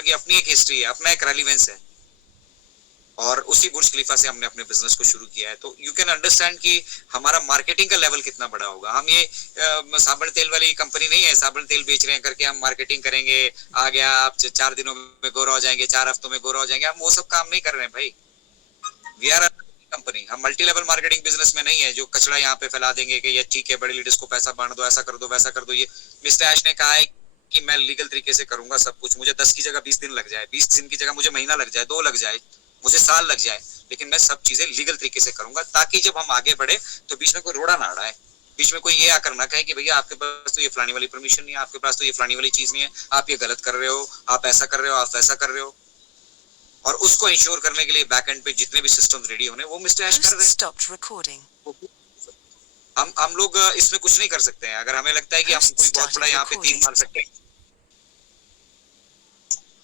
की अपनी एक हिस्ट्री है, अपना एक रेलिवेंस है, और उसी बुर्ज खलीफा से हमने अपने बिजनेस को शुरू किया है। तो यू कैन अंडरस्टैंड कि हमारा मार्केटिंग का लेवल कितना बड़ा होगा। हम ये साबुन तेल वाली कंपनी नहीं है, साबुन तेल बेच रहे हैं करके हम मार्केटिंग करेंगे, आ गया आप 4 दिनों में गोरा हो जाएंगे, 4 हफ्तों में गोरा हो जाएंगे, हम वो सब काम नहीं कर रहे हैं भाई। वी आर कंपनी, हम मल्टी लेवल मार्केटिंग बिजनेस में नहीं है जो कचरा यहाँ पे फैला देंगे कि ये ठीक है बड़े लीडर्स को पैसा बांट दो, ऐसा कर दो, वैसा कर दो। ये मिस्टर ऐश ने कहा है कि मैं लीगल तरीके से करूंगा सब कुछ, मुझे 10 की जगह 20 दिन लग जाए, 20 दिन की जगह मुझे महीना लग जाए, 2 लग जाए, मुझे साल लग जाए, लेकिन मैं सब चीजें लीगल तरीके से करूंगा, ताकि जब हम आगे बढ़े तो बीच में कोई रोड़ा ना अड़ाए, बीच में कोई ये आकर ना कहे कि भैया आपके पास तो ये फलानी वाली परमिशन नहीं है, आपके पास तो ये फलानी वाली चीज नहीं है, आप ये गलत कर रहे हो, आप ऐसा कर रहे हो, आप वैसा कर रहे हो। और उसको इंश्योर करने के लिए बैक एंड पे जितने भी सिस्टम्स रेडी होने वो मिस्टर ऐश कर रहे हैं। हम लोग इसमें कुछ नहीं कर सकते हैं। अगर हमें लगता है कि हम कोई बहुत बड़ा यहाँ पे तीर मार सकते हैं,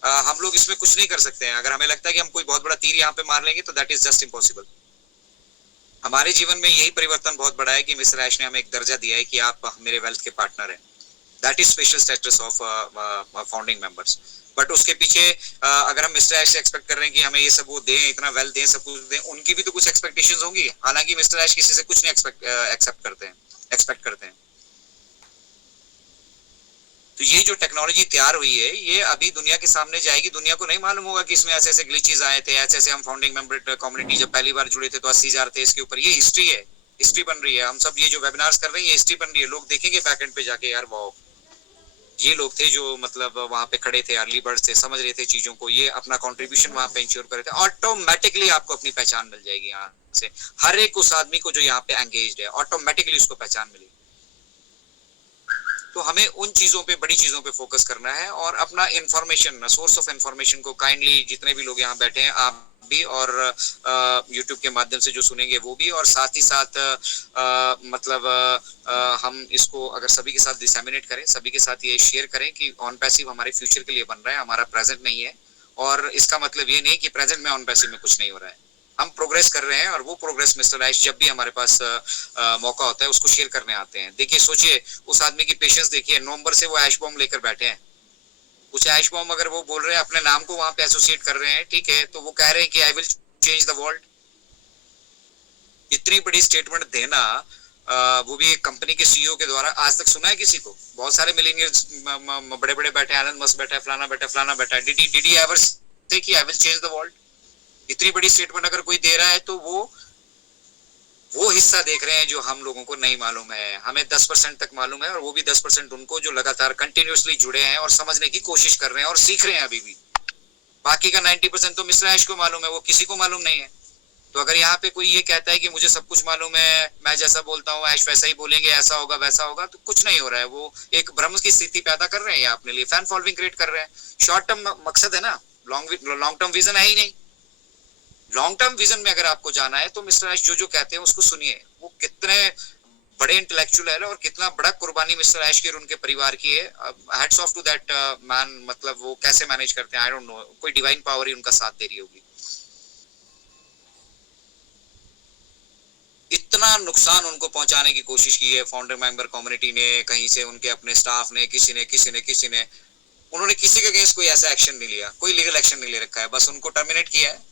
हम लोग इसमें कुछ नहीं कर सकते हैं। अगर हमें लगता है कि हम कोई बहुत बड़ा तीर यहाँ पे मार लेंगे तो दैट इज जस्ट इम्पॉसिबल। हमारे जीवन में यही परिवर्तन बहुत बड़ा है कि मिस्टर ऐश ने हमें एक दर्जा दिया है कि आप मेरे वेल्थ के पार्टनर हैं। That is special status of founding members. But उसके पीछे अगर हम मिस्टर ऐश से एक्सपेक्ट कर रहे हैं कि हमें ये सब वो दें, इतना वेल्थ दें, सब कुछ दें, उनकी भी तो कुछ एक्सपेक्टेशंस होंगी। हालांकि मिस्टर ऐश किसी से कुछ नहीं एक्सपेक्ट करते हैं। तो ये जो टेक्नोलॉजी तैयार हुई है ये अभी दुनिया के सामने जाएगी। दुनिया को नहीं मालूम होगा कि इसमें ऐसे ऐसे ग्लिचेस आए थे, ऐसे ऐसे हम फाउंडिंग मेंबर कम्युनिटी जब पहली बार जुड़े थे तो 80,000 थे इसके ऊपर। ये हिस्ट्री है, हिस्ट्री बन रही है। हम सब ये जो वेबिनार्स कर रहे हैं ये हिस्ट्री बन रही है। लोग देखेंगे बैक एंड पे जाके, यार वाओ, ये लोग थे जो मतलब वहां पे खड़े थे, अर्ली बर्ड्स थे, समझ रहे थे चीजों को, ये अपना कंट्रीब्यूशन वहां पे इंश्योर कर रहे थे। ऑटोमेटिकली आपको अपनी पहचान मिल जाएगी यहाँ से। हर एक उस आदमी को जो यहाँ पे एंगेज्ड है ऑटोमेटिकली उसको पहचान मिलेगी। तो हमें उन चीजों पे, बड़ी चीजों पे फोकस करना है और अपना इंफॉर्मेशन, सोर्स ऑफ इंफॉर्मेशन को काइंडली जितने भी लोग यहाँ बैठे हैं, आप भी और यूट्यूब के माध्यम से जो सुनेंगे वो भी, और साथ ही साथ हम इसको अगर सभी के साथ डिसेमिनेट करें, सभी के साथ ये शेयर करें कि ऑन पैसिव हमारे फ्यूचर के लिए बन रहा है, हमारा प्रेजेंट नहीं है। और इसका मतलब ये नहीं कि प्रेजेंट में ऑन पैसिव में कुछ नहीं हो रहा है, हम प्रोग्रेस कर रहे हैं। और वो प्रोग्रेस मिस्टर ऐश जब भी हमारे पास मौका होता है उसको शेयर करने आते हैं। देखिए, सोचिए उस आदमी की पेशेंस देखिए, नवंबर से वो ऐश बॉम्ब लेकर बैठे हैं। कुछ ऐश बॉम्ब अगर वो बोल रहे हैं, अपने नाम को वहां पे एसोसिएट कर रहे हैं, ठीक है, तो वो कह रहे हैं कि I will change the world. इतनी बड़ी स्टेटमेंट देना, वो भी एक कंपनी के सीईओ के द्वारा, आज तक सुना है किसी को? बहुत सारे मिलेनियर्स बड़े बड़े बैठे हैं, एलन मस्क बैठा है, फलाना बैठा है। डिड ही एवर से कि I will change the world? इतनी बड़ी स्टेटमेंट अगर कोई दे रहा है तो वो हिस्सा देख रहे हैं जो हम लोगों को नहीं मालूम है। हमें 10% तक मालूम है, और वो भी 10% उनको जो लगातार कंटिन्यूअसली जुड़े हैं और समझने की कोशिश कर रहे हैं और सीख रहे हैं अभी भी। बाकी का 90% तो मिस्टर ऐश को मालूम है, वो किसी को मालूम नहीं है। तो अगर यहाँ पे कोई ये कहता है कि मुझे सब कुछ मालूम है, मैं जैसा बोलता हूँ ऐश वैसा ही बोलेंगे, ऐसा होगा वैसा होगा, तो कुछ नहीं हो रहा है। वो एक भ्रम की स्थिति पैदा कर रहे हैं अपने लिए, फैन फॉलोइंग क्रिएट कर रहे हैं। शॉर्ट टर्म मकसद है ना, लॉन्ग टर्म विजन है ही नहीं। लॉन्ग टर्म विजन में अगर आपको जाना है तो मिस्टर ऐश जो कहते हैं उसको सुनिए। वो कितने बड़े इंटेलेक्चुअल है और कितना बड़ा कुर्बानी मिस्टर ऐश की और उनके परिवार की है। Hats off to that man. मतलब वो कैसे मैनेज करते हैं आई डोंट नो, कोई डिवाइन पावर ही उनका साथ दे रही होगी। इतना नुकसान उनको पहुंचाने की कोशिश की है फाउंडर मेंबर कम्युनिटी ने, कहीं से उनके अपने स्टाफ ने, किसी ने उन्होंने किसी के अगेंस्ट कोई ऐसा एक्शन नहीं लिया, कोई लीगल एक्शन नहीं ले रखा है, बस उनको टर्मिनेट किया है।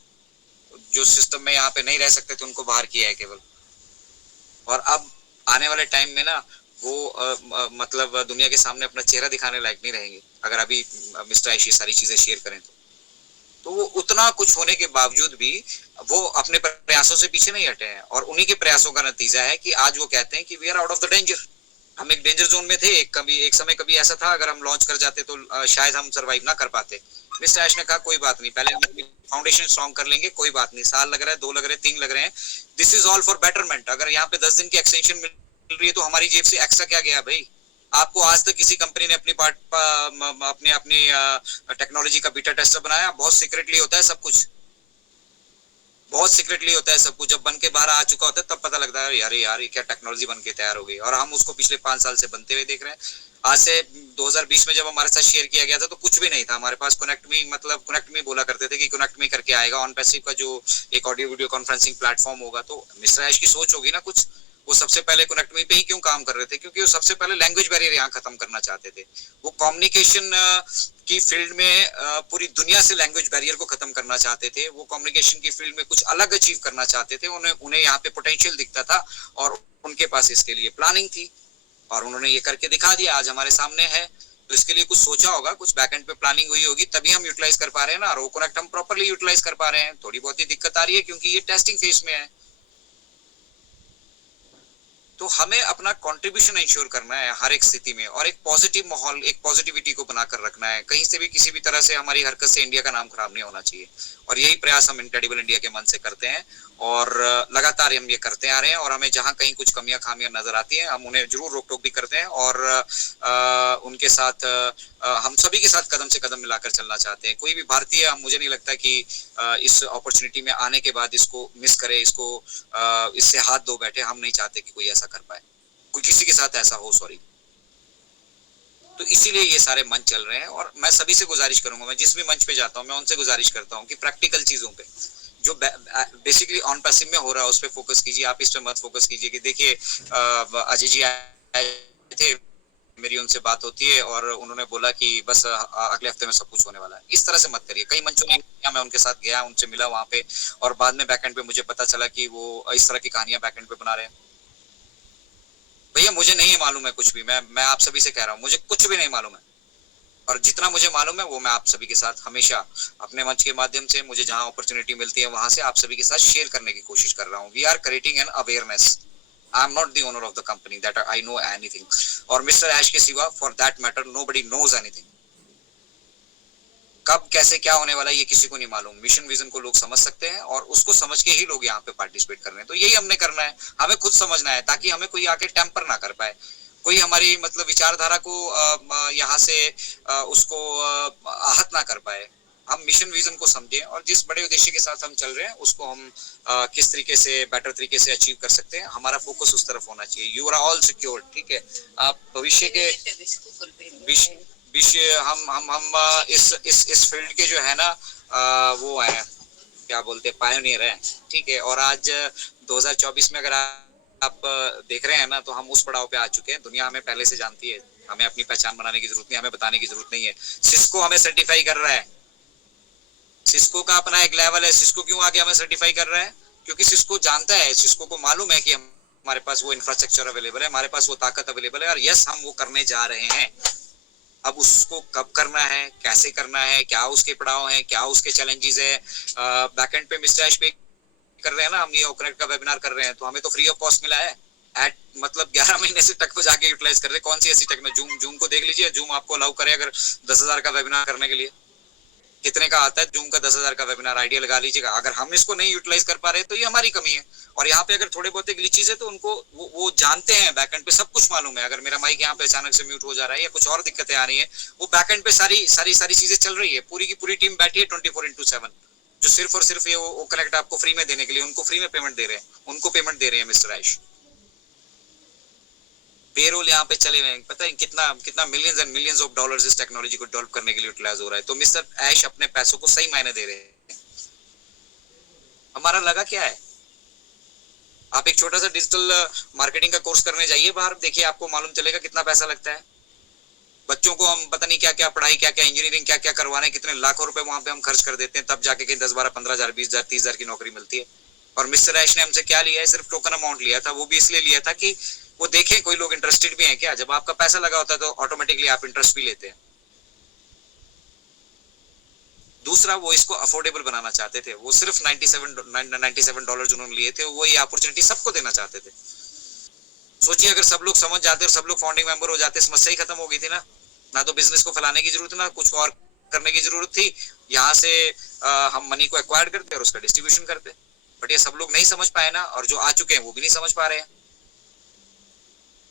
जो सिस्टम में यहाँ पे नहीं रह सकते थे उनको बाहर किया है केवल। और अब आने वाले टाइम में ना वो मतलब दुनिया के सामने अपना चेहरा दिखाने लायक नहीं रहेंगे अगर अभी मिस्टर ऐश ये सारी चीजें शेयर करें तो वो उतना कुछ होने के बावजूद भी वो अपने प्रयासों से पीछे नहीं हटे हैं। और उन्हीं के प्रयासों का नतीजा है कि आज वो कहते हैं कि we are out of the danger. हम एक डेंजर जोन में थे, एक समय कभी ऐसा था अगर हम लॉन्च कर जाते तो शायद हम सरवाइव ना कर पाते। मिस्टर ऐश ने कहा कोई बात नहीं, पहले हम फाउंडेशन स्ट्रॉन्ग कर लेंगे, कोई बात नहीं, साल लग रहा है, 2 लग रहे हैं, 3 लग रहे हैं, this is all for betterment. अगर यहाँ पे 10 दिन की एक्सटेंशन मिल रही है तो हमारी जेब से एक्स्ट्रा क्या गया भाई? आपको आज तक किसी कंपनी ने अपनी टेक्नोलॉजी का बीटा टेस्टर बनाया? बहुत सीक्रेटली होता है सब कुछ, बहुत सीक्रेटली होता है सब कुछ। जब बन के बाहर आ चुका होता है तब पता लगता है यार ये क्या टेक्नोलॉजी बन के तैयार हो गई। और हम उसको पिछले 5 साल से बनते हुए देख रहे हैं। आज से 2020 में जब हमारे साथ शेयर किया गया था तो कुछ भी नहीं था हमारे पास। कनेक्ट मी बोला करते थे कि कनेक्ट मी करके आएगा ऑन पैसिव का जो एक ऑडियो वीडियो कॉन्फ्रेंसिंग प्लेटफॉर्म होगा। तो मिस्टर ऐश की सोच होगी ना कुछ, वो सबसे पहले कनेक्ट मी पे ही क्यों काम कर रहे थे? क्योंकि वो सबसे पहले लैंग्वेज बैरियर यहाँ खत्म करना चाहते थे। वो कम्युनिकेशन की फील्ड में पूरी दुनिया से लैंग्वेज बैरियर को खत्म करना चाहते थे। वो कम्युनिकेशन की फील्ड में कुछ अलग अचीव करना चाहते थे। उन्हें उन्हें यहाँ पे पोटेंशियल दिखता था और उनके पास इसके लिए प्लानिंग थी और उन्होंने ये करके दिखा दिया, आज हमारे सामने है। तो इसके लिए कुछ सोचा होगा, कुछ बैकएंड पे प्लानिंग हुई होगी, तभी हम यूटिलाइज कर पा रहे हैं ना। रो कनेक्ट हम प्रॉपर्ली यूटिलाइज कर पा रहे हैं। थोड़ी बहुत ही दिक्कत आ रही है क्योंकि ये टेस्टिंग फेज में है। तो हमें अपना कंट्रीब्यूशन इंश्योर करना है हर एक स्थिति में और एक पॉजिटिव माहौल, एक पॉजिटिविटी को बनाकर रखना है। कहीं से भी किसी भी तरह से हमारी हरकत से इंडिया का नाम खराब नहीं होना चाहिए और यही प्रयास हम इनक्रेडिबल इंडिया के मन से करते हैं और लगातार हम ये करते आ रहे हैं। और हमें जहां कहीं कुछ कमियां खामियां नजर आती हैं हम उन्हें जरूर रोक टोक भी करते हैं और उनके साथ हम सभी के साथ कदम से कदम मिलाकर चलना चाहते हैं। कोई भी भारतीय, मुझे नहीं लगता कि इस अपॉर्चुनिटी में आने के बाद इसको मिस करे, इसको इससे हाथ धो बैठे। हम नहीं चाहते कि कोई ऐसा कर पाए, कोई किसी के साथ ऐसा हो, सॉरी। तो इसीलिए ये सारे मंच चल रहे हैं और मैं सभी से गुजारिश करूंगा, मैं जिस भी मंच पे जाता हूँ मैं उनसे गुजारिश करता हूँ कि प्रैक्टिकल चीजों पे, जो बेसिकली ऑन पैसिव में हो रहा है उस पे फोकस कीजिए। आप इस पे मत फोकस कीजिए कि देखिए अजय जी आए थे, मेरी उनसे बात होती है और उन्होंने बोला कि बस अगले हफ्ते में सब कुछ होने वाला है। इस तरह से मत करिए। कई मंचों में मैं उनके साथ गया, उनसे मिला वहां पे और बाद में बैकएंड पे मुझे पता चला कि वो इस तरह की कहानियां बैकएंड पे बना रहे हैं। भैया मुझे नहीं मालूम है कुछ भी, मैं आप सभी से कह रहा हूँ मुझे कुछ भी नहीं मालूम है और जितना मुझे मालूम है वो मैं आप सभी के साथ हमेशा अपने मंच के माध्यम से, मुझे जहां अपॉर्चुनिटी मिलती है वहां से आप सभी के साथ शेयर करने की कोशिश कर रहा हूँ। We are creating an awareness. I am not the owner of the company that I know anything, और मिस्टर ऐश के सिवा for that matter nobody knows anything. कब कैसे क्या होने वाला है ये किसी को नहीं मालूम। मिशन विजन को लोग समझ सकते हैं और उसको समझ के ही लोग यहाँ पे पार्टिसिपेट कर रहे हैं। तो यही हमने करना है, हमें खुद समझना है ताकि हमें कोई आके टेम्पर ना कर पाए, कोई हमारी मतलब विचारधारा को यहाँ से उसको आहत ना कर पाए। हम मिशन विजन को समझें और जिस बड़े उद्देश्य के साथ हम चल रहे हैं उसको हम किस तरीके से बेटर तरीके से अचीव कर सकते हैं, हमारा फोकस उस तरफ होना चाहिए। यू आर ऑल सिक्योर, ठीक है। आप भविष्य के विषय हम इस फील्ड के जो है ना वो है, क्या बोलते हैं, पायोनियर है, ठीक है। और आज 2024 में अगर आप देख रहे हैं ना तो हम उस पड़ाव पे आ चुके हैं। दुनिया हमें पहले से जानती है, हमें अपनी पहचान बनाने की जरूरत नहीं, हमें बताने की जरूरत नहीं है। सिस्को हमें सर्टिफाई कर रहा है, सिस्को का अपना एक लेवल है। सिस्को क्यों आगे हमें सर्टिफाई कर रहा है? क्योंकि सिस्को जानता है, सिस्को को मालूम है कि हमारे पास वो इंफ्रास्ट्रक्चर अवेलेबल है, हमारे पास वो ताकत अवेलेबल है और यस हम वो करने जा रहे हैं। अब उसको कब करना है, कैसे करना है, क्या उसके पड़ाव हैं, क्या उसके चैलेंजेस है। बैकएंड पे मिस्टर ऐश पे कर रहे हैं ना हम, ये ओकनेक्ट का वेबिनार कर रहे हैं तो हमें तो फ्री ऑफ कॉस्ट मिला है। एट मतलब 11 महीने से टक पे जाके यूटिलाइज कर रहे हैं। कौन सी ऐसी टेक में, जूम को देख लीजिए, जूम आपको अलाउ करे अगर 10,000 का वेबिनार करने के लिए, कितने का आता है जूम का 10,000 का वेबिनार, आइडिया लगा लीजिएगा। अगर हम इसको नहीं यूटिलाइज कर पा रहे तो ये हमारी कमी है। और यहाँ पे अगर थोड़े बहुत ग्लिचेस है तो उनको वो जानते हैं, बैकएंड पे सब कुछ मालूम है। अगर मेरा माइक यहाँ पे अचानक से म्यूट हो जा रहा है या कुछ और दिक्कतें आ रही है, वो बैकएंड पे सारी चीजें चल रही है। पूरी की पूरी टीम बैठी है 24/7 जो सिर्फ और सिर्फ ये वो कनेक्ट आपको फ्री में देने के लिए, उनको फ्री में पेमेंट दे रहे हैं, उनको पेमेंट दे रहे हैं मिस्टर ऐश। पेरोल यहाँ पे चले हुए हैं, पता है कितना millions and millions of dollars इस टेक्नोलॉजी को डेवलप करने के लिए यूटिलाइज हो रहा है। तो मिस्टर ऐश अपने पैसों को सही मायने दे रहे हैं। हमारा लगा क्या है, आप एक छोटा सा डिजिटल मार्केटिंग का कोर्स करने जाइए बाहर, देखिए आपको मालूम चलेगा कितना पैसा लगता है। बच्चों को हम पता नहीं क्या क्या पढ़ाई, क्या क्या इंजीनियरिंग, क्या क्या करवाने, कितने लाखों रुपए वहां पे हम खर्च कर देते हैं, तब जाके कहीं 10-12-15,000 20,000 30,000 की नौकरी मिलती है। और मिस्टर ऐश ने हमसे क्या लिया है, सिर्फ टोकन अमाउंट लिया था। वो भी इसलिए लिया था कि वो देखें कोई लोग इंटरेस्टेड भी हैं क्या। जब आपका पैसा लगा होता है तो ऑटोमेटिकली आप इंटरेस्ट भी लेते हैं। दूसरा, वो इसको अफोर्डेबल बनाना चाहते थे। वो सिर्फ $97 उन्होंने लिए थे, वो ये अपॉर्चुनिटी सबको देना चाहते थे। सोचिए अगर सब लोग समझ जाते और सब लोग फाउंडिंग मेंबर हो जाते, समस्या ही खत्म हो गई थी ना तो बिजनेस को फैलाने की जरूरत, ना कुछ और करने की जरूरत थी। यहाँ से हम मनी को एक्वायर करते और उसका डिस्ट्रीब्यूशन करते। बट ये सब लोग नहीं समझ पाए ना, और जो आ चुके हैं वो भी नहीं समझ पा रहे हैं।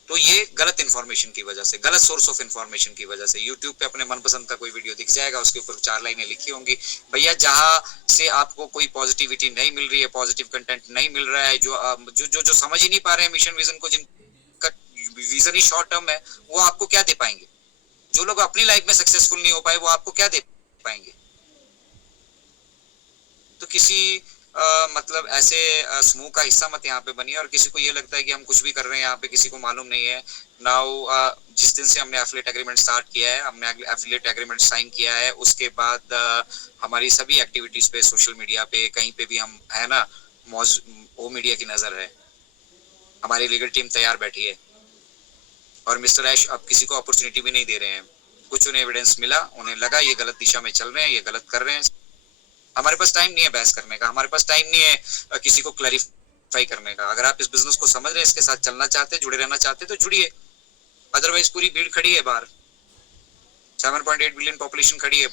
तो ये गलत इन्फॉर्मेशन की वजह से, गलत सोर्स ऑफ इन्फॉर्मेशन की वजह से। यूट्यूब पे अपने मनपसंद का कोई वीडियो दिख जाएगा, उसके ऊपर 4 लाइनें लिखी होंगी, भैया जहां से आपको कोई पॉजिटिविटी नहीं मिल रही है, पॉजिटिव कंटेंट नहीं मिल रहा है, जो समझ ही नहीं पा रहे हैं मिशन विजन को, जिनका विजन ही शॉर्ट टर्म है, वो आपको क्या दे पाएंगे। जो लोग अपनी लाइफ में सक्सेसफुल नहीं हो पाए वो आपको क्या दे पाएंगे। तो किसी मतलब ऐसे समूह का हिस्सा मत यहाँ पे बनिए, और किसी को ये लगता है कि हम कुछ भी कर रहे हैं यहाँ पे, किसी को मालूम नहीं है। नाउ जिस दिन से हमने एफिलिएट एग्रीमेंट स्टार्ट किया है, हमने एफिलिएट एग्रीमेंट साइन किया है, उसके बाद हमारी सभी एक्टिविटीज पे, सोशल मीडिया पे, कहीं पे भी हम है ना, वो मीडिया की नजर है। हमारी लीगल टीम तैयार बैठी है, और मिस्टर ऐश अब किसी को अपॉर्चुनिटी भी नहीं दे रहे हैं। कुछ उन्हें एविडेंस मिला, उन्हें लगा ये गलत दिशा में चल रहे हैं, ये गलत कर रहे हैं। हमारे पास टाइम नहीं है बहस करने का, हमारे पास टाइम नहीं है किसी को क्लैरिफाई करने का। अगर आप इस बिजनेस को समझ रहे हैं, इसके साथ चलना चाहते हैं, जुड़े रहना चाहते हैं, तो जुड़िए। अदरवाइज पूरी भीड़ खड़ी है बाहर, 7.8 बिलियन पॉपुलेशन खड़ी है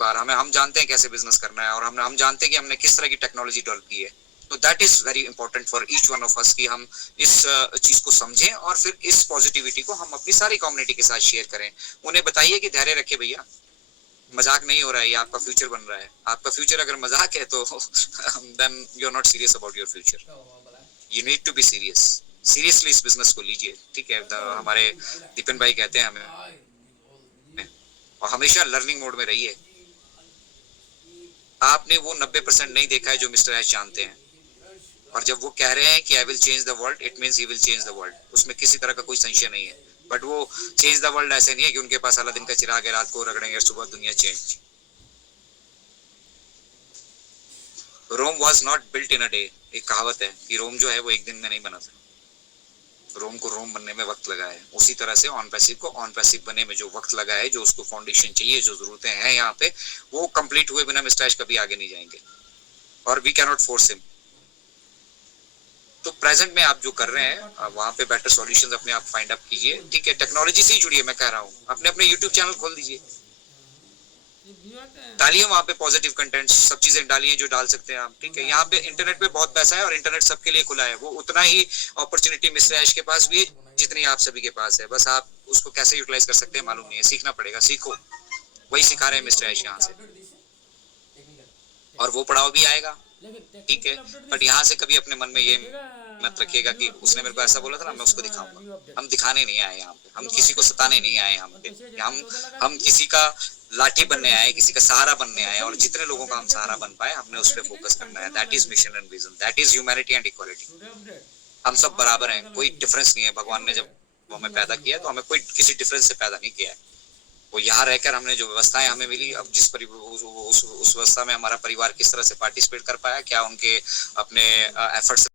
बाहर। हम जानते हैं कैसे बिजनेस करना है, और हम जानते हैं कि हमने किस तरह की टेक्नोलॉजी डेवलप की है। तो that is very important for each one of us कि हम इस चीज को समझें, और फिर इस पॉजिटिविटी को हम अपनी सारी कम्युनिटी के साथ शेयर करें। उन्हें बताइए कि धैर्य रखे भैया, मजाक नहीं हो रहा है, ये आपका फ्यूचर बन रहा है। आपका फ्यूचर अगर मजाक है तो then you are not serious about your future. You need to be serious, seriously इस बिजनेस को लीजिए, ठीक है। हमारे दीपन भाई कहते हैं हमें, और हमेशा लर्निंग मोड में रहिए। आपने वो 90% नहीं देखा है जो मिस्टर एच जानते हैं, और जब वो कह रहे हैं कि I will change the world, it means he will change the world, उसमें किसी तरह का कोई संशय नहीं है। बट वो चेंज द वर्ल्ड ऐसे नहीं है कि उनके पास अलादीन का चिराग है, रात को रगड़ेंगे, सुबह दुनिया change. Rome was not built in a day. एक कहावत है कि रोम जो है वो एक दिन में नहीं बना था, रोम को रोम बनने में वक्त लगा है। उसी तरह से ऑन पैसिव को ऑन पैसिव बनने में जो वक्त लगा है, जो उसको फाउंडेशन चाहिए, जो जरूरतें हैं यहाँ पे, वो कंप्लीट हुए बिना मिस्टर एच कभी आगे नहीं जाएंगे, और we can not force him. तो प्रेजेंट में आप जो कर रहे हैं वहां पे बेटर सॉल्यूशंस अपने आप फाइंड अप कीजिए, ठीक है। टेक्नोलॉजी से ही जुड़िए, मैं कह रहा हूँ, अपने अपने यूट्यूब चैनल खोल दीजिए, डालिए वहां पे पॉजिटिव कंटेंट, सब चीजें डालिए जो डाल सकते हैं आप, ठीक है। यहाँ पे इंटरनेट पे बहुत पैसा है, और इंटरनेट सबके लिए खुला है। वो उतना ही अपॉर्चुनिटी मिस्टर ऐश के पास भी है जितनी आप सभी के पास है, बस आप उसको कैसे यूटिलाइज कर सकते हैं मालूम नहीं है। सीखना पड़ेगा, सीखो, वही सिखा रहे हैं मिस्टर ऐश यहाँ से, और वो पड़ाव भी आएगा, ठीक है। बट यहाँ से कभी अपने मन में ये मत रखिएगा कि उसने मेरे को ऐसा बोला था ना, मैं उसको दिखाऊंगा। हम दिखाने नहीं आए यहाँ पे, हम किसी को सताने नहीं आए यहाँ पे, हम किसी का लाठी बनने आए, किसी का सहारा बनने आए, और जितने लोगों का हम सहारा बन पाए, हमने उस पर फोकस करना है। That is mission and vision, that is humanity and equality. हम सब बराबर हैं, कोई डिफरेंस नहीं है। भगवान ने जब हमें पैदा किया तो हमें कोई किसी डिफरेंस से पैदा नहीं किया है। वो यहाँ रहकर हमने जो व्यवस्थाएं हमें मिली, अब उस व्यवस्था में हमारा परिवार किस तरह से पार्टिसिपेट कर पाया, क्या उनके अपने एफर्ट्स